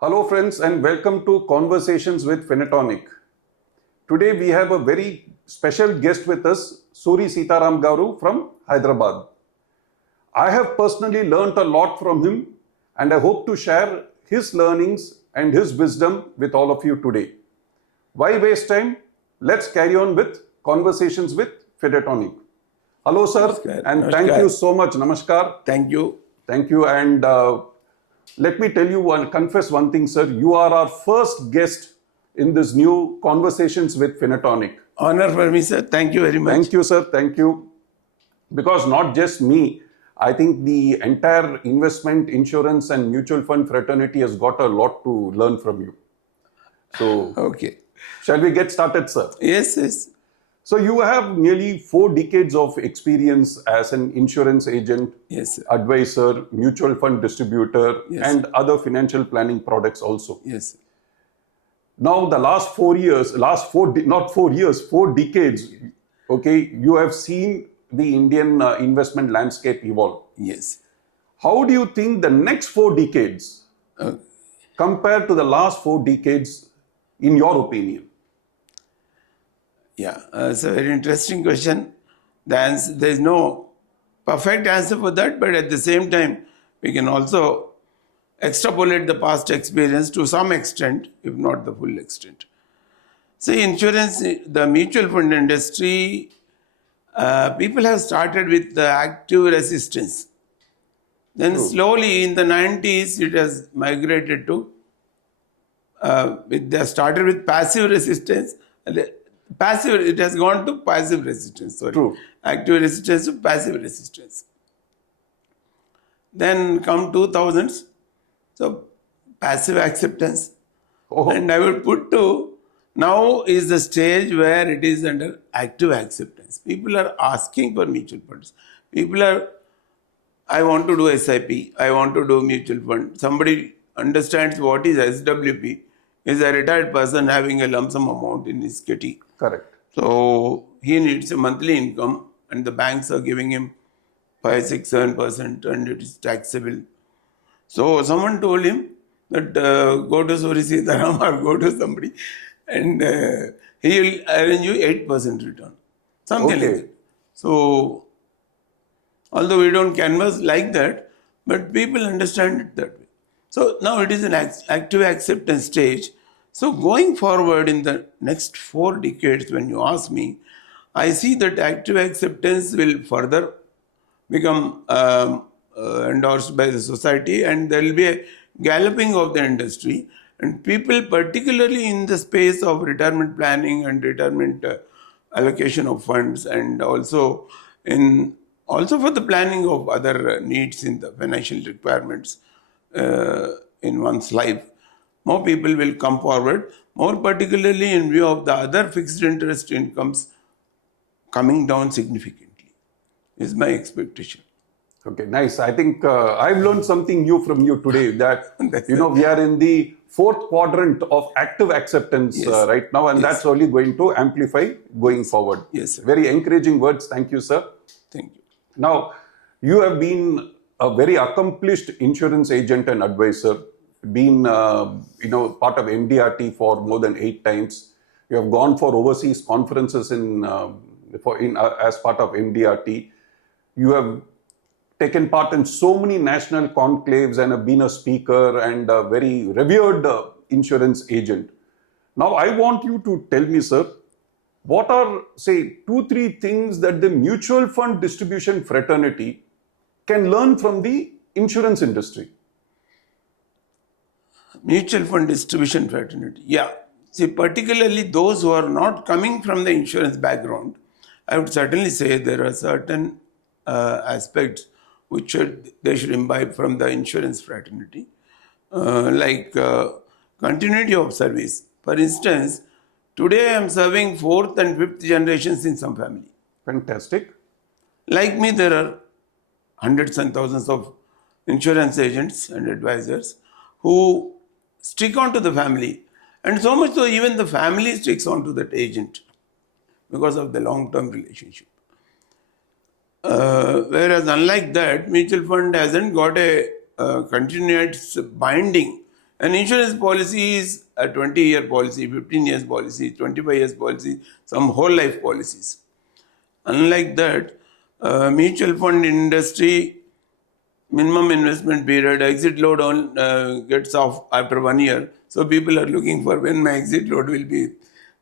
Hello friends and welcome to Conversations with Finatoniq. Today we have a very special guest with us, Suri Sitaram Garu from Hyderabad. I have personally learnt a lot from him and I hope to share his learnings and his wisdom with all of you today. Why waste time? Let's carry on with Conversations with Finatoniq. Hello sir, Namaskar. and thank Namaskar. you so much. Namaskar. Thank you. Thank you. And let me tell you confess one thing, sir. You are our first guest in this new Conversations with Finatoniq. Honor for me, sir. Thank you very much. Thank you, sir. Thank you. Because not just me, I think the entire investment, insurance, and mutual fund fraternity has got a lot to learn from you. So, Okay. shall we get started, sir? Yes. So, you have nearly 4 decades of experience as an insurance agent, Yes, sir. advisor, mutual fund distributor, Yes. and other financial planning products also. Yes. Now, the last 4 years, not 4 years, 4 decades, okay, you have seen the Indian investment landscape evolve. Yes. How do you think the next 4 decades compare to the last 4 decades, in your opinion? Yeah. It's a very interesting question. There is no perfect answer for that, but at the same time, we can also extrapolate the past experience to some extent, if not the full extent. See, insurance, the mutual fund industry, people have started with the active resistance. Then slowly in the 90s, it has migrated to, they started with passive resistance. It has gone to passive resistance. Sorry. True. Active resistance to passive resistance. Then come 2000s, so passive acceptance. Oh. And I would put to, now is the stage where it is under active acceptance. People are asking for mutual funds. I want to do SIP, I want to do mutual fund. Somebody understands what is SWP, is a retired person having a lump sum amount in his kitty. Correct. So he needs a monthly income and the banks are giving him 5, 6, 7% and it is taxable. So someone told him that go to Suri Sitaram or go to somebody and he will arrange you 8% return. Something Okay. like that. So although we don't canvas like that, but people understand it that way. So now it is an active acceptance stage. So going forward in the next 4 decades, when you ask me, I see that active acceptance will further become endorsed by the society and there will be a galloping of the industry. And people, particularly in the space of retirement planning and retirement allocation of funds and also for the planning of other needs in the financial requirements in one's life, more people will come forward, more particularly in view of the other fixed interest incomes coming down significantly, is my expectation. Okay, nice. I think I've learned something new from you today that, we are in the 4th quadrant of active acceptance Yes. right now, and that's only going to amplify going forward. Yes, sir. Very encouraging words. Thank you, sir. Thank you. Now, you have been a very accomplished insurance agent and advisor, been part of MDRT for more than 8 times. You have gone for overseas conferences as part of MDRT. You have taken part in so many national conclaves and have been a speaker and a very revered insurance agent. Now, I want you to tell me, sir, what are, say, 2-3 things that the mutual fund distribution fraternity can learn from the insurance industry? Mutual fund distribution fraternity. Yeah. See, particularly those who are not coming from the insurance background, I would certainly say there are certain aspects which they should imbibe from the insurance fraternity, like continuity of service. For instance, today I am serving 4th and 5th generations in some family. Fantastic. Like me, there are hundreds and thousands of insurance agents and advisors who stick on to the family. And so much so, even the family sticks on to that agent because of the long-term relationship. Whereas unlike that, mutual fund hasn't got a continuous binding An insurance policy is a 20-year policy, 15 years policy, 25 years policy, some whole life policies. Unlike that, mutual fund industry, minimum investment period, exit load gets off after 1 year. So people are looking for when my exit load will be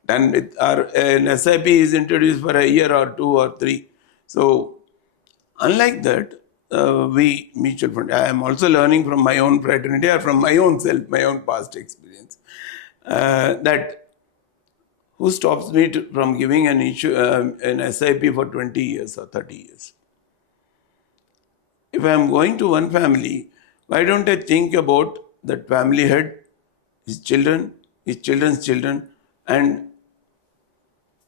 done with, or an SIP is introduced for a year or 2 or 3. So unlike that, we mutual fund. I am also learning from my own fraternity or from my own self, my own past experience. That who stops me from giving an SIP for 20 years or 30 years? If I am going to one family, why don't I think about that family head, his children, his children's children, and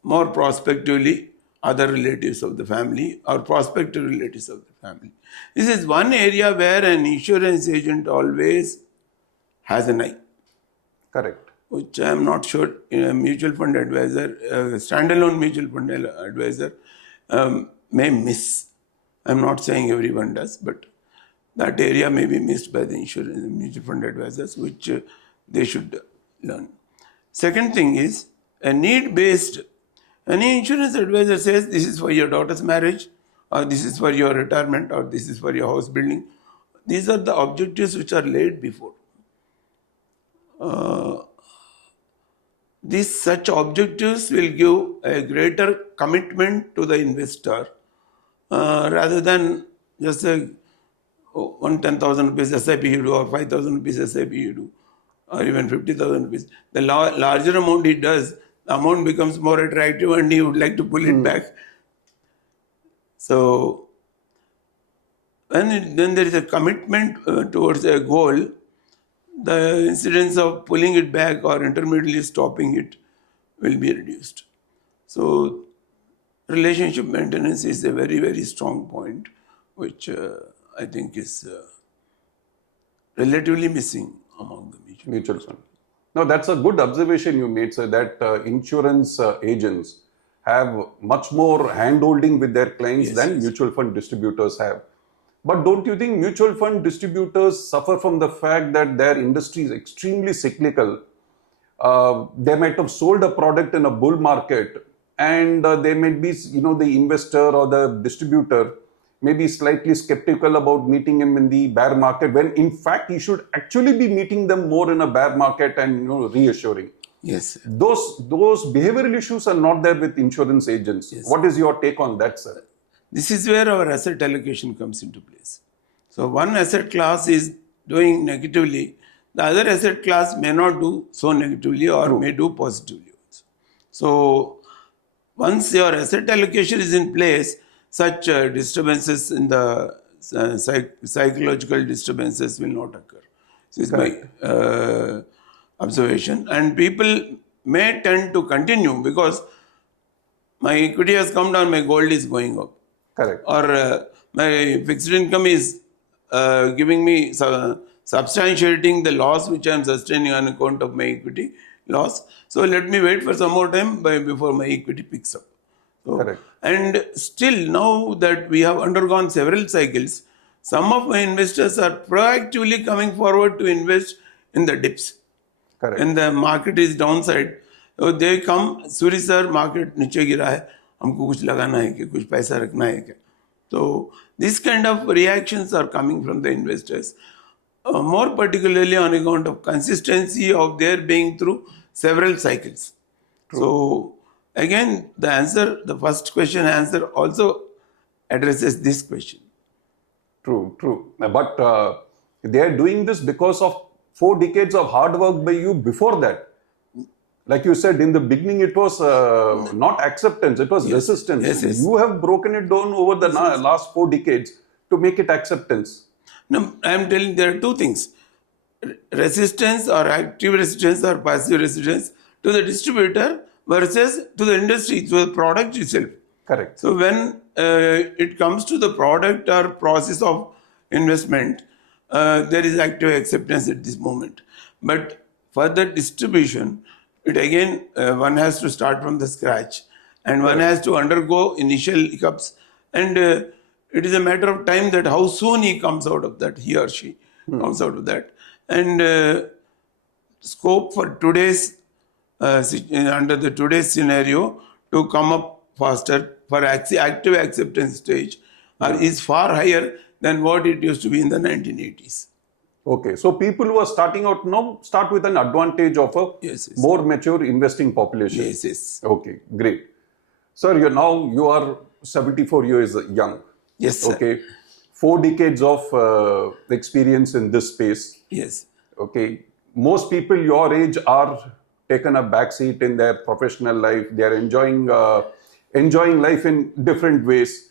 more prospectively, other relatives of the family or prospective relatives of the family. This is one area where an insurance agent always has an eye, Correct. which I am not sure a mutual fund advisor, standalone mutual fund advisor may miss. I'm not saying everyone does, but that area may be missed by the insurance mutual fund advisors, which they should learn. Second thing is a need-based. Any insurance advisor says this is for your daughter's marriage, or this is for your retirement, or this is for your house building. These are the objectives which are laid before. These such objectives will give a greater commitment to the investor rather than just say, oh, 10,000 rupees SIP you do, or 5,000 rupees SIP you do, or even 50,000 rupees. The larger amount he does, the amount becomes more attractive and he would like to pull it back. So, then there is a commitment towards a goal, the incidence of pulling it back or intermittently stopping it will be reduced. So, relationship maintenance is a very, very strong point, which I think is relatively missing among the Mutual fund. Now, that's a good observation you made, sir, that insurance agents have much more hand-holding with their clients than mutual fund distributors have. But don't you think mutual fund distributors suffer from the fact that their industry is extremely cyclical? They might have sold a product in a bull market, and they might be, the investor or the distributor may be slightly skeptical about meeting him in the bear market, when in fact he should actually be meeting them more in a bear market and reassuring. Yes. Those behavioral issues are not there with insurance agents. Yes. What is your take on that, sir? This is where our asset allocation comes into place. So one asset class is doing negatively, the other asset class may not do so negatively or may do positively also. So once your asset allocation is in place, such disturbances in the psychological disturbances will not occur. This is my observation. And people may tend to continue because my equity has come down, my gold is going up. Correct. Or my fixed income is giving me, substantiating the loss which I am sustaining on account of my equity loss. So let me wait for some more time before my equity picks up. So, correct. And still, now that we have undergone several cycles, some of my investors are proactively coming forward to invest in the dips. Correct. When the market is downside, so they come, Suri sir, market नीचे गिरा है, हमको कुछ लगाना है क्या, कुछ पैसा रखना है क्या? So this kind of reactions are coming from the investors, more particularly on account of consistency of their being through several cycles. True. So again, the first question answer also addresses this question. True. But they are doing this because of 4 decades of hard work by you before that. Like you said, in the beginning, it was not acceptance, it was resistance. Yes. You have broken it down over the last 4 decades to make it acceptance. No, I am telling there are 2 things. Resistance or active resistance or passive resistance to the distributor versus to the industry, to the product itself. Correct. So when it comes to the product or process of investment, there is active acceptance at this moment. But for the distribution, it again, one has to start from the scratch and one has to undergo initial hiccups, and it is a matter of time that how soon he comes out of that, he or she comes out of that. And scope for today's under the today's scenario to come up faster for active acceptance stage is far higher than what it used to be in the 1980s. Okay, so people who are starting out now start with an advantage of a Yes, yes. more mature investing population. Yes, yes. Okay, great. Sir, you are 74 years young. Yes, sir. Okay, 4 decades of experience in this space. Yes. Okay, most people your age are taken a backseat in their professional life. They are enjoying life in different ways.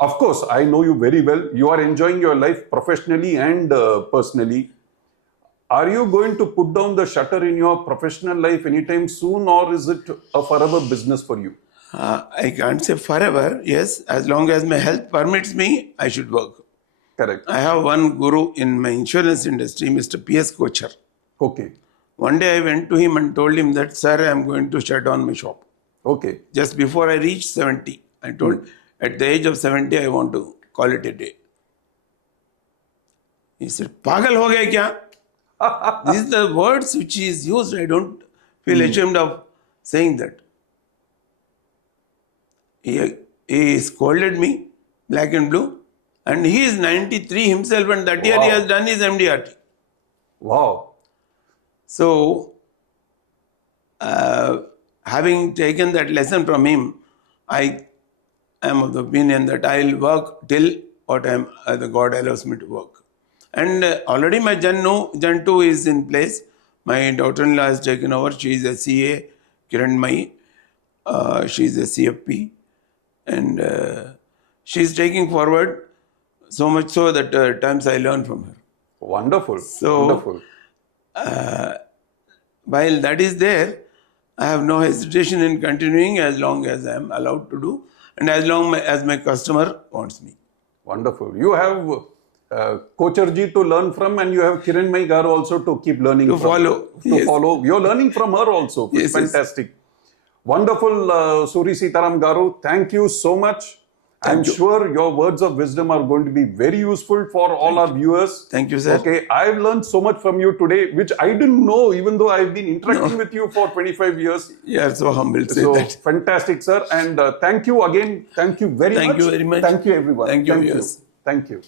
Of course, I know you very well. You are enjoying your life professionally and personally. Are you going to put down the shutter in your professional life anytime soon, or is it a forever business for you? I can't say forever. Yes, as long as my health permits me, I should work. Correct. I have one guru in my insurance industry, Mr. P.S. Kochar. Okay. One day I went to him and told him that, sir, I am going to shut down my shop. Okay. Just before I reached 70, I told, at the age of 70, I want to call it a day. He said, Pagal ho gaya kya? These are the words which he is used. I don't feel ashamed of saying that. He scolded me, black and blue, and he is 93 himself, and that year he has done his MDRT. Wow. So, having taken that lesson from him, I am of the opinion that I'll work till what time the God allows me to work. And already my Jan 2 is in place. My daughter-in-law has taken over. She is a CA, Kiran Mai. She is a CFP. And she is taking forward so much so that at times I learn from her. Wonderful. So, Wonderful. While that is there, I have no hesitation in continuing as long as I am allowed to do and as long as my customer wants me. Wonderful. You have Kocharji to learn from, and you have Kiran Mai Garu also to keep learning To from. follow. To Yes. follow. You're learning from her also. Yes, yes. Fantastic. Wonderful, Suri Sitaram Garu. Thank you so much. I'm sure your words of wisdom are going to be very useful for all our viewers. Thank you, sir. Okay, I've learned so much from you today, which I didn't know, even though I've been interacting with you for 25 years. You are so humble. Say So that. fantastic, sir. And thank you again. Thank you very much. Thank you very much. Thank you, everyone. Thank you, viewers. Thank you.